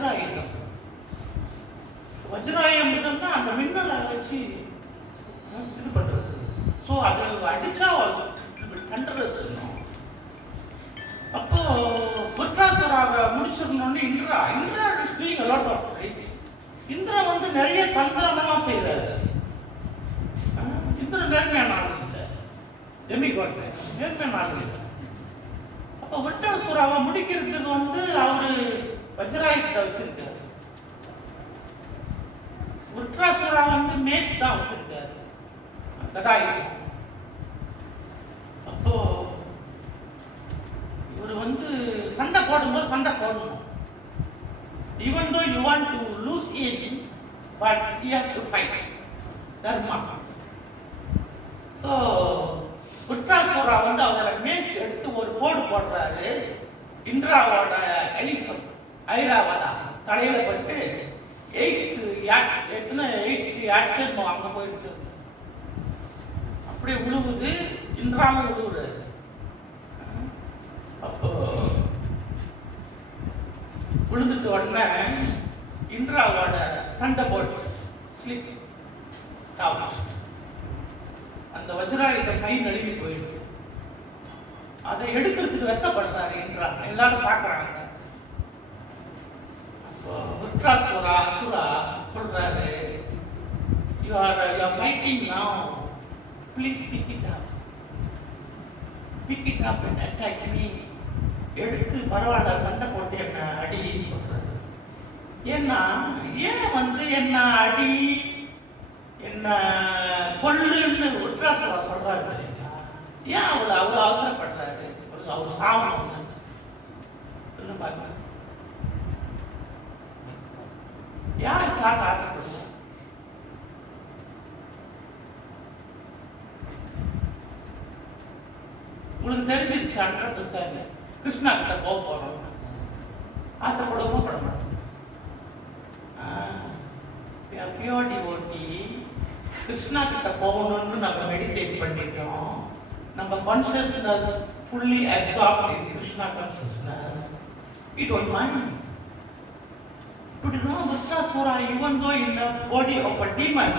வஜ்ராயுதம். வஜ்ராயுதம் தான் அந்த மின்னலை வச்சு இது பண்றது. ஸோ அதை அடிச்சா கண்டறது. அப்போ விருத்ராசுராவை முடிச்சிடணும்னு Indra is doing a lot of tricks. Indra வந்து நிறைய தந்திரமெல்லாம் செய்யறாரு. இந்திரா நேர்மையான ஆள் இல்லை, டெமிகாட் நேர்மையான ஆள் இல்லை. அப்போ விருத்ராசுராவை முடிக்கிறதுக்கு வந்து அவரு வஜ்ராயுதத்தை வச்சிருக்காரு. விருத்ராசுரா வந்து மேஸ் தான் வச்சிருக்காரு, கதாயுதம். அப்போ இவர் வந்து சண்டை போடும்போது சண்டை போடணும். Even though you want to lose him, but you have to fight. Dharma. So விருத்ராசுரா வந்து அவரை மேஸ் எடுத்து ஒரு போடு போடுறாரு. இந்திராவோட எலிஃபண்ட் ஐராவதா தலையில பட்டு 8 யார்ட்ஸ் அங்க போயிடுச்சு. அப்படியே விழுவுது, இந்திராவும் விழுவுறாரு. அப்போ விழுந்துட்டு உடனே இந்திராவோட தண்டபோல்ட் ஸ்லிப் அவுட். அந்த வஜ்ராயுத கை நழுவி போயிடுது. அதை எடுக்கிறதுக்கு வெட்கப்படுறாரு இந்திரா. எல்லாரும் பார்க்கறாங்க. அப்போ விருத்ராசுரா அசுரா சொல்றாரு, you are fighting now, please pick it up and attack me. எடுத்து பரவாயில்ல சண்டை போட்டு என்ன அடின்னு சொல்றாரு. ஏன்னா ஏன் வந்து என்ன அடி என்ன கொல்லுன்னு விருத்ராசுரா சொல்றாரு தெரியுங்களா? ஏன் அவ்வளோ அவசரப்படுறாரு? அவர் சாவணும்னு சொல்ல பாருங்க. யார் சாக ஆசைப்படுவோம்? உங்களுக்கு தெரிஞ்சிருச்சு 100%. கிருஷ்ணா கிட்ட போக போறோம், ஆசைப்படவும் பட மாட்டோம். பியோர் டிவோட்டி கிருஷ்ணா கிட்ட போகணும்னு நம்ம மெடிடேட் பண்ணிட்டோம். நம்ம consciousness fully absorbed in Krishna consciousness. we don't mind. இப்படிதான் Vritrasura even though in the body of a demon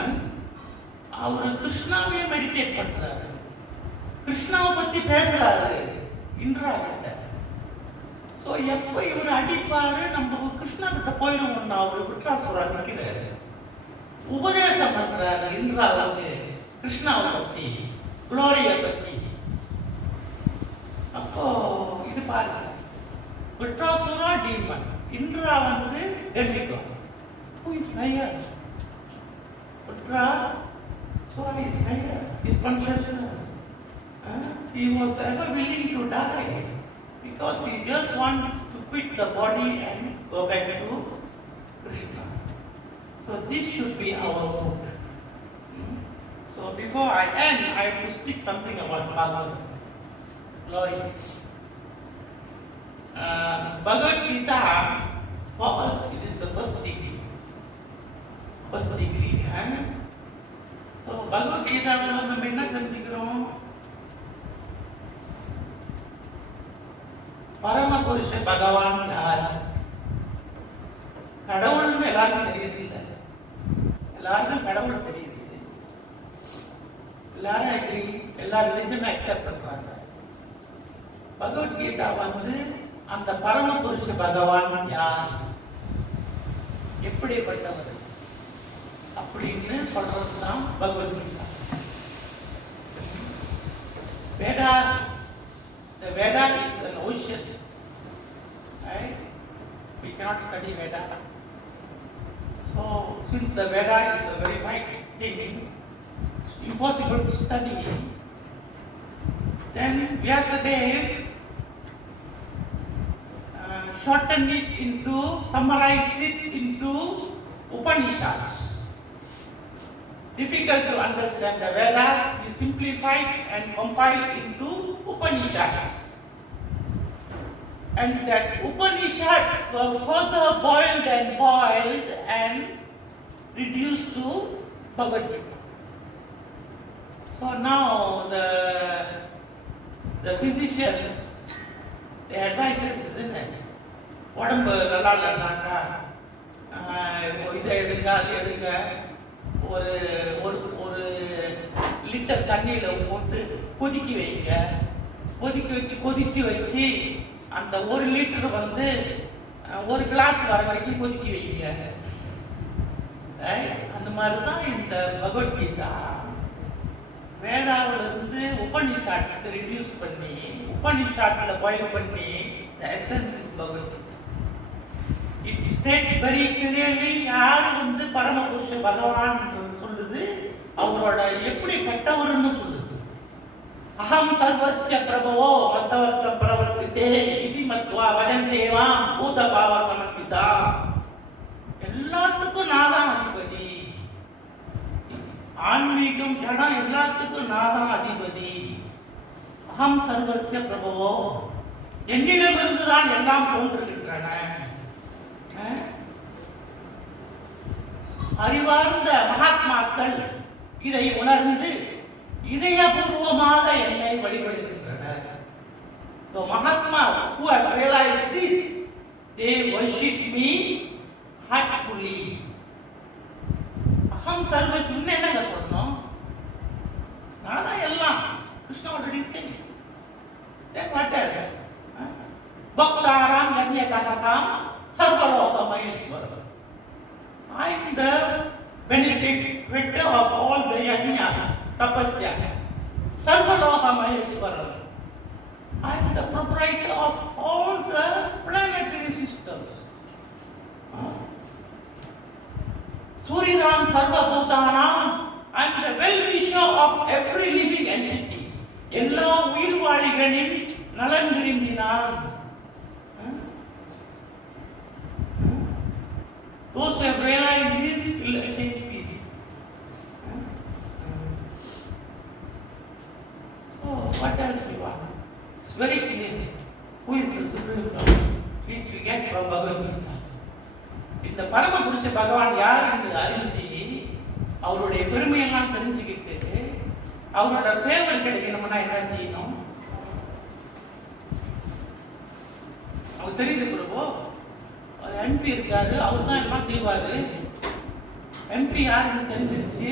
அவர் கிருஷ்ணாவே மெடிடேட் பண்றாரு, கிருஷ்ணாவை பத்தி பேசுறாரு இந்திரா கிட்ட. ஸோ எப்போ இவர் அடிப்பாரு நம்ம கிருஷ்ணா கிட்ட போயிடுவோம்னா அவர் விருத்ராசுரா நிற்கிறாரு, உபதேசம் பண்றாரு இந்திராவுக்கு கிருஷ்ணாவை பத்தி, குளோரியை பத்தி. அப்போ இது பாருங்க, விருத்ராசுரா டீமன், இந்திரா வந்து demigod. Who is higher? Vitrasura is higher. His consciousness. He was ever willing to die because he just wanted to quit the body and go back to Krishna. So this should be our mood. So before I end, I have to speak something about Bhagavad Glory. Bhagavad Gita, for us, it is the first degree. So Bhagavad Gita நம்ம என்ன தெரிஞ்சுக்கிறோம்? பரமபுருஷ பகவான் யார்? கடவுள்னு எல்லாருக்கும் தெரியுது இல்லை? எல்லாருக்கும் கடவுள் தெரியுது. எல்லாரும் அக்ரி, எல்லா ரிலிஜனும் அக்செப்ட் பண்றாங்க. பகவத்கீதா வந்து அந்த பரமபுருஷ பகவான் யார், எப்படிப்பட்டவர் அப்படின்னு சொல்றதுதான் Bhagavad Gita. Vedas, the Veda is an ocean, right? We cannot study Veda. So since the Veda is a very wide thing, it's impossible to study. Then Vyasadeva shorten it into, summarize it into Upanishads. Difficult to understand the Vedas, is simplified and compiled into Upanishads. And that Upanishads were further boiled and reduced to Bhagavad Gita. So now the physicians, the advisors, isn't it? உடம்பு நல்லா இல்லைனாக்கா இதை எடுங்க அது எடுங்க, ஒரு ஒரு ஒரு லிட்டர் தண்ணியில் போட்டு கொதிக்க வைங்க, கொதிச்சு வச்சு அந்த 1 லிட்டர் வந்து 1 கிளாஸ் வர வரைக்கும் கொதிக்க வைங்க. அந்த மாதிரி தான் இந்த பகவத்கீதா வேதாவில் இருந்து உபனிஷாட்ஸ்க்கு ரிடியூஸ் பண்ணி உபனிஷாட்டில் பாயில் பண்ணி the essence is Bhagavad Gita. It states very clearly யார் வந்து பரமபுருஷ பகவான் சொல்லுது, அவரோட எப்படி கட்டவர்னு சொல்லுது. அகம் சர்வஸ்ய பிரபவோ மத்தவர்த்தம் பிரவர்த்தித்தே இதி மத்வா வஜந்தேவாம் பூதபாவ சமன்விதா. எல்லாத்துக்கும் நான் தான் அதிபதி, ஆன்மீகம் ஜடம் எல்லாத்துக்கும் நான் தான் அதிபதி. அகம் சர்வஸ்ய பிரபவோ, என்னிடமிருந்து தான் எல்லாம் தோன்றுகின்றன. அறிவார்ந்த மகாத்மாக்கள் இதை உணர்ந்து இதயபூர்வமாக என்னை வழிபடுகின்றனர். The Mahatmas who have realized this, they worship me heartfully. அகம் சர்வஸ்ன்னு என்னங்க சொல்லணும்? நான் தான் எல்லாம். Krishna already said it. Then what else? பக்தாராம் யஜ்ஞதகம் சர்வலோக Maheswarar. I am the benefactor of all the yajnas, tapasyas. Sarvaloka Maheswarar. I am the proprietor of all the planetary systems. Suridam Sarva Bhutanam. I am the well-wisher of every living entity. எல்லா உயிர்வாழிகளின் நலன் விரும்பினான். Those who have realized this will attain peace. So, what else we want? It's very clear. Who is the Supreme Lord? Which we get from Bhagavad Gita. இந்த பரமபுருஷ பகவான் யார் என்று அறிஞ்சு அவருடைய பெருமையெல்லாம் தெரிஞ்சுக்கிட்டு அவரோட ஃபேவர் கிடைக்கணும்னா என்ன செய்யணும்? அவருக்கு தெரியுது பிரபு, எம்பி இருக்காரு, அவர் தான் எல்லாம் செய்வாரு. எம்பி யாருன்னு தெரிஞ்சிருச்சு,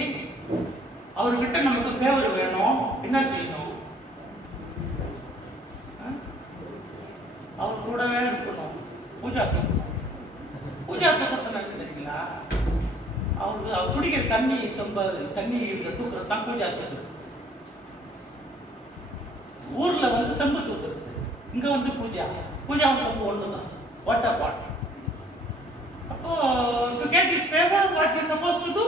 அவர்கிட்ட நமக்கு ஃபேவர் வேணும், என்ன செய்யணும்? அவர் கூடவே இருக்கணும், பூஜா தூக்கணும். பூஜா தூக்கத்தை தெரியுங்களா? அவருக்கு அவர் குடிக்கிற தண்ணி தண்ணி தூக்குறது தான் பூஜா தூக்குறது. ஊர்ல வந்து செம்பு தூக்குறது, இங்க வந்து பூஜாவும் செம்பு ஒன்று தான், water pot. To get his favor, what we are supposed to do?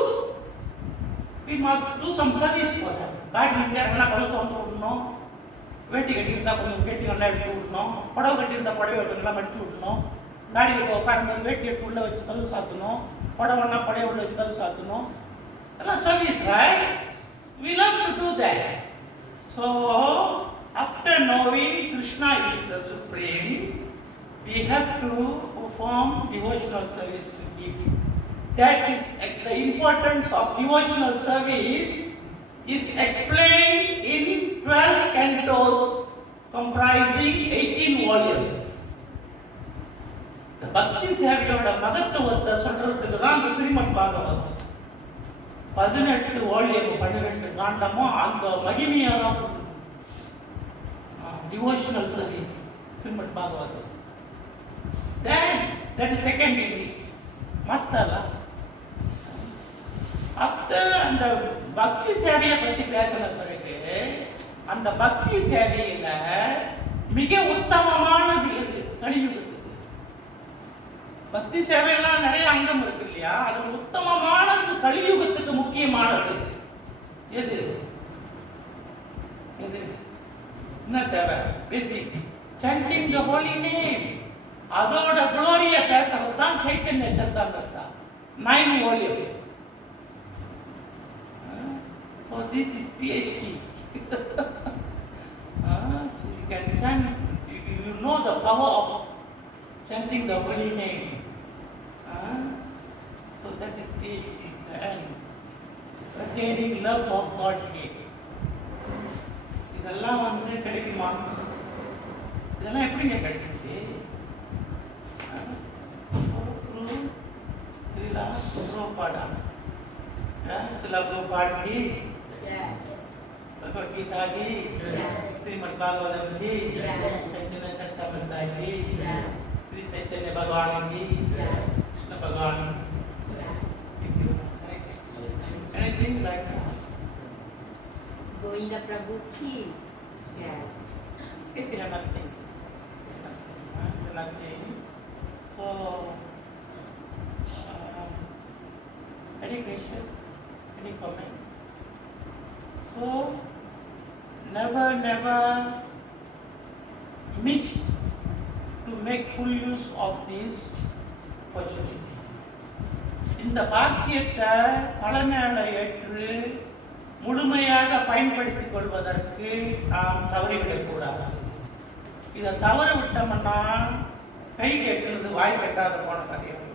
We must do some service for him. காடி இருந்தா பழுத்து வந்து விடணும், வேட்டி கட்டி இருந்தால் கொஞ்சம் வேட்டி நல்லா எடுத்து விடணும், புடவை கட்டி இருந்தால் புடவை நல்லா மடிச்சு விடணும், காடியில் உட்காரும்போது வேட்டி எடுத்து உள்ளே வச்சு கதவு சாத்தணும், புடவைன்னா புடவை உள்ள வச்சு கதவு சாத்தணும். எல்லாம் service, right? We love to do that. So, after knowing Krishna is the supreme, we have to perform devotional service to Him. That is the importance of devotional service is explained in 12 cantos comprising 18 volumes. The Bhakti சேவையோட மகத்துவத்தை சொல்றதுக்கு தான் இந்த Srimad Bhagavatam 18 volume 12 காண்டமும் அந்த மகிமையா தான் சொல்லுது. Devotional service, Srimad Bhagavatam. Then that is secondary. மஸ்தலா. After அந்த பக்தி சேவையை பற்றி பேசின பிறகு அந்த பக்தி சேவையில மிக உத்தமமானது எது? கலியுகத்துக்கு. பக்தி சேவையெல்லாம் நிறைய அங்கம் இருக்கு இல்லையா? அது உத்தமமானது கலியுகத்துக்கு முக்கியமானது எது? எது? என்ன சேவை? பேசிக் chanting the holy name. அதோட குளோரிய பேசுறது தான் Chaitanya சரிதாமிர்தா 9 volumes. So this is PhD. So you can chant, you know the power of chanting the holy name. So that is PhD and attaining love of God. இதெல்லாம் வந்து கிடைக்குமா? இதெல்லாம் எப்படிங்க கிடைக்குச்சு? प्रभुपादा श्रील प्रभुपाद की, भगवद गीता की, श्रीमद् भागवतम की, चैतन्य चरितामृत की, श्री चैतन्य भगवान की, कृष्ण भगवान की, anything like that. Govinda Prabhu ki, If you have nothing, nothing. So, any question, any comment? So, never miss to make full use of this opportunity. இந்த பாக்கியத்தை தலைமையில ஏற்று முழுமையாக பயன்படுத்திக் கொள்வதற்கு நாம் தவறிவிடக்கூடாது. இதை தவற விட்டோம்னா கை கேட்கிறது வாய் கட்டாத போன கதையம்.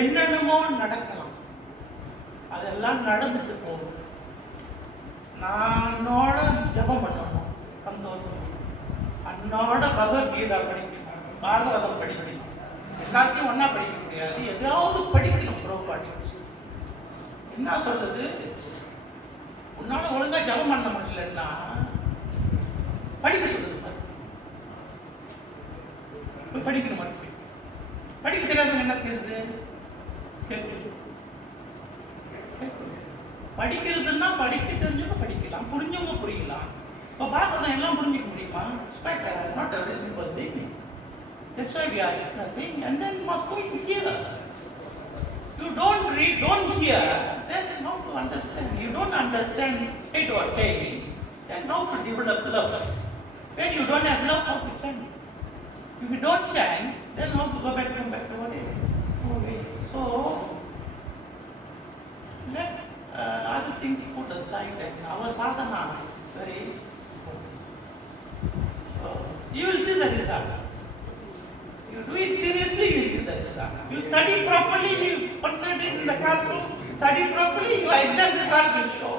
என்னென்னமோ நடக்கலாம், அதெல்லாம் நடந்துட்டு போகும். நானோட ஜபம் பண்ணணும், சந்தோஷம். அன்னோட பகவத்கீதா படிக்கணும், பாகவதம் படிக்கணும். எல்லாத்தையும் ஒன்னா படிக்க முடியாது, எதாவது படிக்கணும். புரோபாட் என்ன சொல்றது, உன்னால ஒழுங்கா ஜபம் பண்ண முடியலன்னா படிக்க சொல்றது. படிக்கணும், மறுபடியும் படிக்க தெரியாதவங்க என்ன செய்யறது? படிக்கிறதுன்னா படிக்க தெரிஞ்சவங்க படிக்கலாம், புரிஞ்சவங்க புரியலாம். இப்போ பாகவதம் எல்லாம் புரிஞ்சிக்க முடியுமா? Not a very simple thing. That's why we are discussing, and then you must go to hear. You don't read, don't hear, then how to understand? You don't understand it or take, then how to develop love? When you don't have love, how to chant? If you don't chant, then how to come back to whatever? Okay. So, let other things put aside, and our sadhana is very important. So, you will see the result. You do it seriously, you will see the result. You study properly, you concentrate in the classroom, study properly, your exam result will show.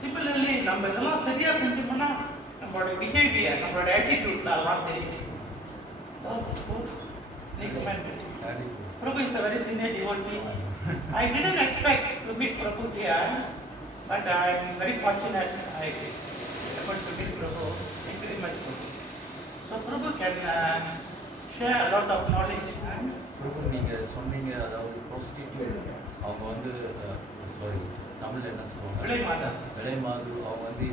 Similarly, நம்ம இதெல்லாம் சரியா செஞ்சோம்னா நம்மளோட behaviour, நம்மளோட ஆட்டிடியூட்ல அதெல்லாம் தெரியும். So, Prabhu is a very senior devotee. I didn't expect to meet Prabhu here, but I am very fortunate I able to meet Prabhu. Thank you very much, Prabhu. So, Prabhu can share a lot of knowledge. Prabhu, நீங்கள் சொன்னீங்க, அதாவது ப்ரோஸ்டிடியூட் அவங்க வந்து தமிழ் என்ன சொல்லுவாங்க, விலைமாது. அவங்க வந்து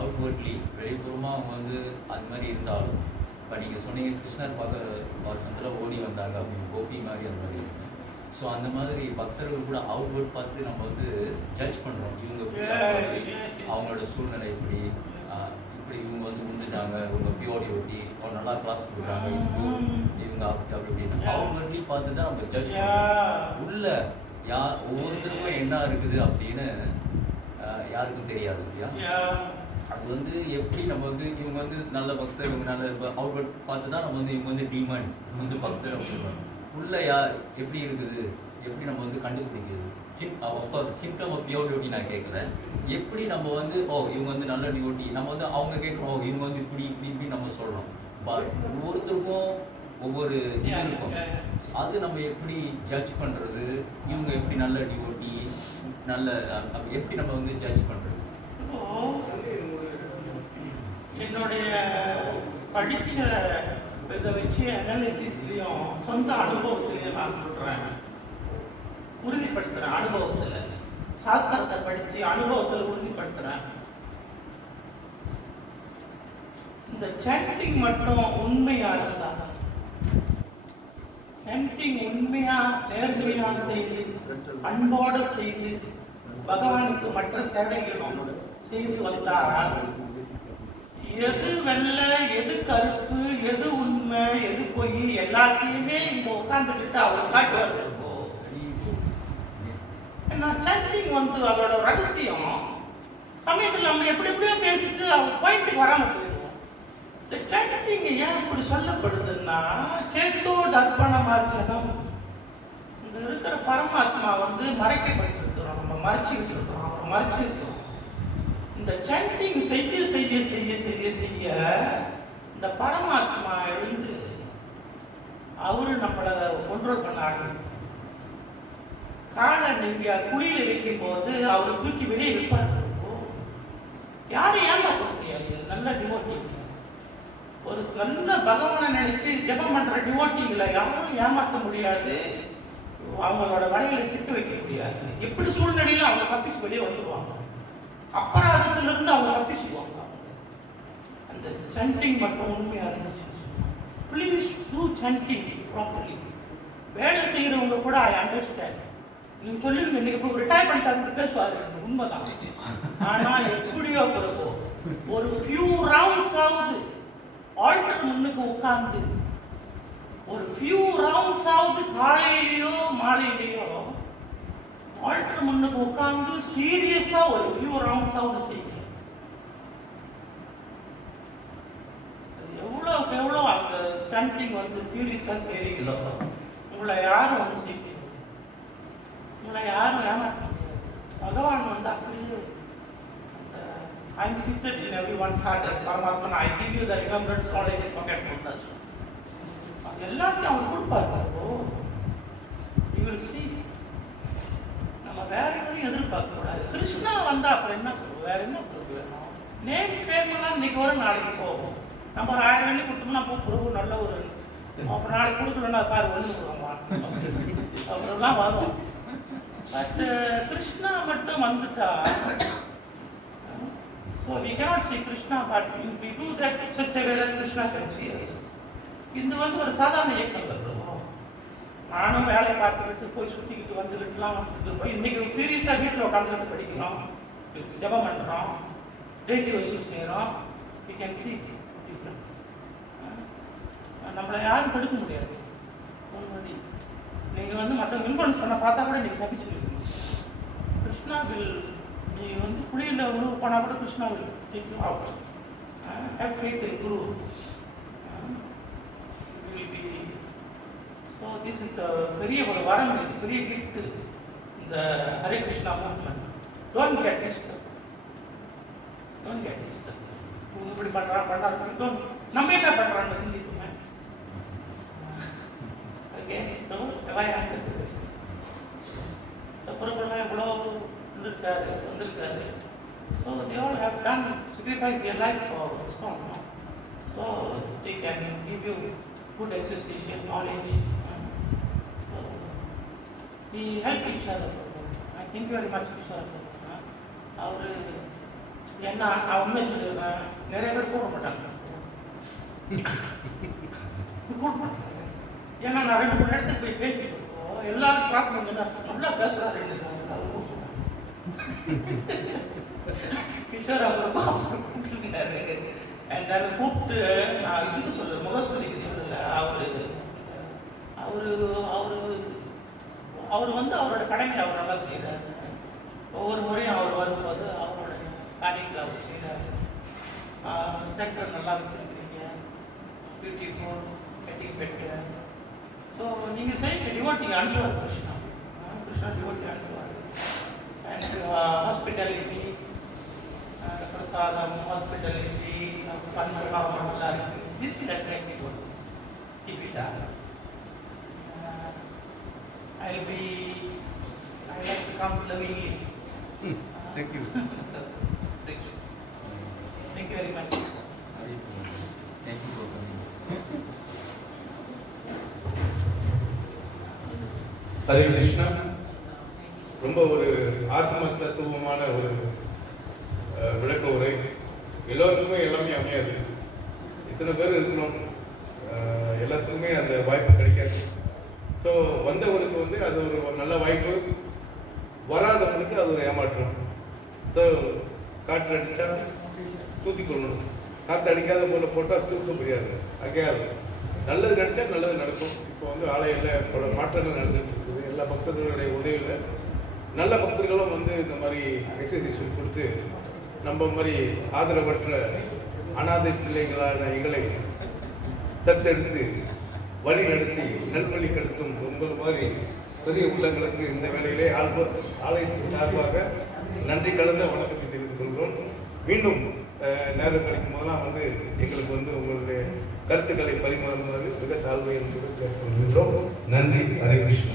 outwardly வெளிப்புறமாக அவங்க வந்து அந்த மாதிரி இருந்தாலும், இப்போ நீங்கள் சொன்னீங்க கிருஷ்ணர் பார்க்க வருஷத்தில் ஓடி வந்தாங்க அப்படின்னு, கோபி மாதிரி அந்த மாதிரி இருக்கு. ஸோ அந்த மாதிரி பக்தர்கள் கூட அவுட்வர்ட் பார்த்து நம்ம வந்து ஜட்ஜ் பண்ணுறோம். இவங்க அவங்களோட சூழ்நிலை இப்படி இவங்க வந்து முடிஞ்சுட்டாங்க, இவங்க பிஓடி ஒட்டி அவங்க நல்லா கிளாஸ் கொடுக்குறாங்க, இவங்க அப்படி அவுட்வர்ட்லி பார்த்து தான் நம்ம ஜட்ஜ் பண்ணுறோம். உள்ள ஒவ்வொருத்தருக்கும் என்ன இருக்குது அப்படின்னு யாருக்கும் தெரியாது இல்லையா? அது வந்து எப்படி நம்ம வந்து இவங்க வந்து நல்ல பக்தர், இவங்க நல்ல அவுட்வர்ட் பார்த்து தான் நம்ம வந்து இவங்க வந்து டிமாண்ட், இவங்க வந்து பக்தர் அப்படின்னு. உள்ள எப்படி இருக்குது, எப்படி நம்ம வந்து கண்டுபிடிக்கிறது? சிம்டம் ஆஃப் பியோர் டியூட்டி நான் கேட்கல. எப்படி நம்ம வந்து இவங்க வந்து நல்ல டியூட்டி, நம்ம வந்து அவங்க கேட்குறோம் இவங்க வந்து இப்படி நம்ம சொல்கிறோம். பட் ஒவ்வொருத்தருக்கும் ஒவ்வொரு இது இருக்கும். அது நம்ம எப்படி ஜட்ஜ் பண்ணுறது, இவங்க எப்படி நல்ல டியூட்டி நல்ல எப்படி நம்ம வந்து ஜட்ஜ் பண்ணுறது? என்னுடைய படித்த இதை வச்சு அனாலிசிஸ்லையும் சொந்த அனுபவத்திலையும் நான் சொல்கிறேன், உறுதிப்படுத்துகிறேன். அனுபவத்தில் சாஸ்திரத்தை படித்து அனுபவத்தில் உறுதிப்படுத்துகிறேன். இந்த சாண்டிங் மட்டும் உண்மையாக இருந்தால், சாண்டிங் உண்மையாக நேர்மையாக செய்து அன்போடு செய்து பகவானுக்கு மற்ற சேவைகளும் செய்து வந்தால் எது வெள்ளை, எது கருப்பு, எது உண்மை, எது பொய் எல்லாத்தையுமே இங்க உட்காந்துக்கிட்டு அவர் காட்டுவார். சாண்டிங் வந்து அதோட ரகசியம். சமயத்தில் நம்ம எப்படி எப்படியோ பேசிட்டு அவர் பாயிண்ட்டுக்கு வராம போயிடுவோம். இந்த சாண்டிங் ஏன் இப்படி சொல்லப்படுதுன்னா, சேத்தோ தர்ப்பண மார்ஜனம், இங்க இருக்கிற பரமாத்மா வந்து மறைக்கப்பட்டிருக்கிறோம், நம்ம மறைச்சிக்கிட்டு இருக்கிறோம், அவரை மறைச்சிருக்கிறோம். இந்த சாண்டிங் செய்ய செய்ய செய்ய செய்ய செய்ய இந்த பரமாத்மா எழுந்து அவரு நம்மளை கண்ட்ரோல் பண்ண ஆரம்பிக்கும். காலை நீங்க குழியில வைக்கும் போது அவரை தூக்கி வெளியே வைப்பாரு. யாரும் ஏமாற்ற முடியாது. நல்ல டிவோட்டி, ஒரு நல்ல பகவானை நினைச்சு ஜெபம் பண்ற டிவோட்டிங்களை யாரும் ஏமாற்ற முடியாது. அவங்களோட வலையில சிக்க வைக்க முடியாது. எப்படி சூழ்நிலையில அவங்க தப்பிச்சு வெளியே வந்துடுவாங்க. அபராதத்துல இருந்து அவங்க தப்பிச்சுக்குவாங்க. அந்த சண்டிங் மட்டும் உண்மையா இருந்துச்சு. Please do chanting properly. வேலை செய்யறவங்க கூட ஐ அண்டர்ஸ்டாண்ட். நீங்க சொல்லிருங்க, நீங்க இப்போ ரிட்டையர் பண்ணிட்டாங்க பேசுவாரு, உண்மைதான். ஆனா எப்படியோ பிறகு ஒரு ஃபியூ ரவுண்ட்ஸ் ஆகுது ஆல்டர் முன்னுக்கு உட்கார்ந்து, ஒரு ஃபியூ ரவுண்ட்ஸ் ஆகுது காலையிலயோ மாலையிலயோ ஆல்டர் முன்னுக்கு உட்கார்ந்து சீரியஸா ஒரு ஃபியூ ரவுண்ட்ஸ் ஆகுது செய்யுங்க. எவ்வளவுக்கு எவ்வளோ அந்த சாண்டிங் வந்து சீரியஸா செய்றீங்களோ உங்களை யாரும் வந்து செய்ய முடியாது. உங்களை யாரும் ஏமாற்ற முடியாது. பகவான் வந்து அப்படியே I am seated in everyone's heart as Paramatman. I give you the remembrance, knowledge and forgetfulness. எல்லாத்தையும் அவர் கொடுப்பாரு. You will see. நம்ம வேற எதையும் எதிர்பார்க்க கூடாது. கிருஷ்ணா வந்தா அப்புறம் என்ன வேற என்ன வேணும்? நேம் ஃபேம்லாம் இன்னைக்கு வரும், நாளைக்கு போகும். நம்ம ஒரு 1000 வெள்ளி கொடுத்தோம்னா பிரபு நல்ல ஒரு அப்புறம் நாளைக்கு கொடுக்கலன்னா பாரு ஒன்று சொல்லுவாங்க அப்புறம்லாம் வரும். பட் கிருஷ்ணா மட்டும் வந்துட்டா, so we cannot see Krishna, but we do that in such a way that Krishna can see us. இது வந்து ஒரு சாதாரண இயக்கம் இல்லை. நானும் வேலை பார்த்துக்கிட்டு போய் சுற்றிக்கிட்டு வந்துக்கிட்டுலாம் வந்துட்டு போய் இன்னைக்கு சீரியஸாக வீட்டில் உட்காந்துக்கிட்டு படிக்கிறோம், ஜெபம் பண்ணுறோம், டெய்லி ஒர்ஷிப் செய்கிறோம். we can see difference. நம்மளை யாரும் தடுக்க முடியாது. முன்னாடி நீங்கள் வந்து மற்றவங்க இன்ஃப்ளூயன்ஸ் பண்ண பார்த்தா கூட நீங்கள் தப்பிச்சுருக்கீங்க. கிருஷ்ணா வில், நீ வந்து குழியில் உழுவு போனால் கூட Krishna will take you out. Have faith in guru. Will be. So this is பெரிய ஒரு வரம், இது பெரிய கிஃப்ட். இந்த Hare Krishna movement. Don't get disturb. Don't get disturb. இப்படி பண்ணுறாங்க டோன்ட், நம்ம என்ன பண்ணுறாங்க சிந்திக்குமே. Okay, avoid answer the question. அப்புறம் எவ்வளோ வந்திருக்காரு. So they all have done sacrifice their life for ISKCON. So they can give you good association, knowledge. So we help each other. I thank you very much, Krishna. அவர் என்ன நான் உண்மை சொல்லிடுறேன், நிறைய பேர் கூட மாட்டாங்க. ஏன்னா நான் 2-3 இடத்துக்கு போய் பேசிட்டு இருக்கோம், எல்லாரும் கிளாஸ் நல்லா பேசுறாரு. கிஷோர் அவர் கூப்பிட்டுருக்காரு. அண்ட் அதை கூப்பிட்டு நான் இதுக்கு சொல்லல, முகஸ்வரிக்கு சொல்லல. அவர் வந்து அவரோட கடமை அவர் நல்லா செய்கிறார். ஒவ்வொரு முறையும் அவர் வரும்போது அவரோட காரியங்களை அவர் செய்கிறார். சென்டர் நல்லா வச்சுருக்கீங்க, பியூட்டிஃபுல், கெட்டிங் பெட்டர். ஸோ நீங்கள் செய்ய டிவோட்டி அனுப்புவார் கிருஷ்ணா. கிருஷ்ணா டிவோட்டி அனுப்புவார். அண்ட் ஹாஸ்பிட்டாலிட்டி, பிரசாதம், ஹாஸ்பிட்டாலிட்டி, பண்பெல்லாம் நல்லா இருக்குது. This is attract devotee. Keep it up. I like to come lovingly. Thank you. Thank you. Thank you very much. Thank you for coming. Hare Krishna. ரொம்ப ஒரு ஆத்ம தத்துவமான ஒரு விளக்க உரை. எல்லோருக்குமே எல்லாமே அமையாது. இத்தனை பேர் இருக்கணும், எல்லாத்துக்குமே அந்த வாய்ப்பு கிடைக்காது. ஸோ வந்தவங்களுக்கு வந்து அது ஒரு நல்ல வாய்ப்பு, வராதவங்களுக்கு அது ஒரு ஏமாற்றம். ஸோ காற்று அடித்தா தூத்தி கொள்ளணும், காற்று அடிக்காத போல போட்டால் தூக்க முடியாது. ஆகையால் நல்லது கிடைச்சா நல்லது நடக்கும். இப்போ வந்து ஆலயத்தில் பல மாற்றங்கள் நடந்துகிட்டு இருக்குது. எல்லா பக்தர்களுடைய உதவியில் நல்ல பக்தர்களும் வந்து இந்த மாதிரி எக்ஸசைஸ் கொடுத்து நம்ம மாதிரி ஆதரவற்ற அனாதை பிள்ளைகளான எங்களை தத்தெடுத்து வழி நடத்தி நல்வழி கடத்தும் உங்கள் மாதிரி பெரிய உள்ளங்களுக்கு இந்த வேளையிலே ஆலயத்தின் சார்பாக நன்றி கலந்த வணக்கத்தை தெரிவித்துக் கொள்கிறோம். மீண்டும் நேரம் கிடைக்கும் போதெல்லாம் வந்து எங்களுக்கு வந்து உங்களுடைய கருத்துக்களை பரிமாறுமாறு மிக தாழ்வை என்பது கேட்டுக்கொள்கின்றோம். நன்றி. ஹரே கிருஷ்ணா.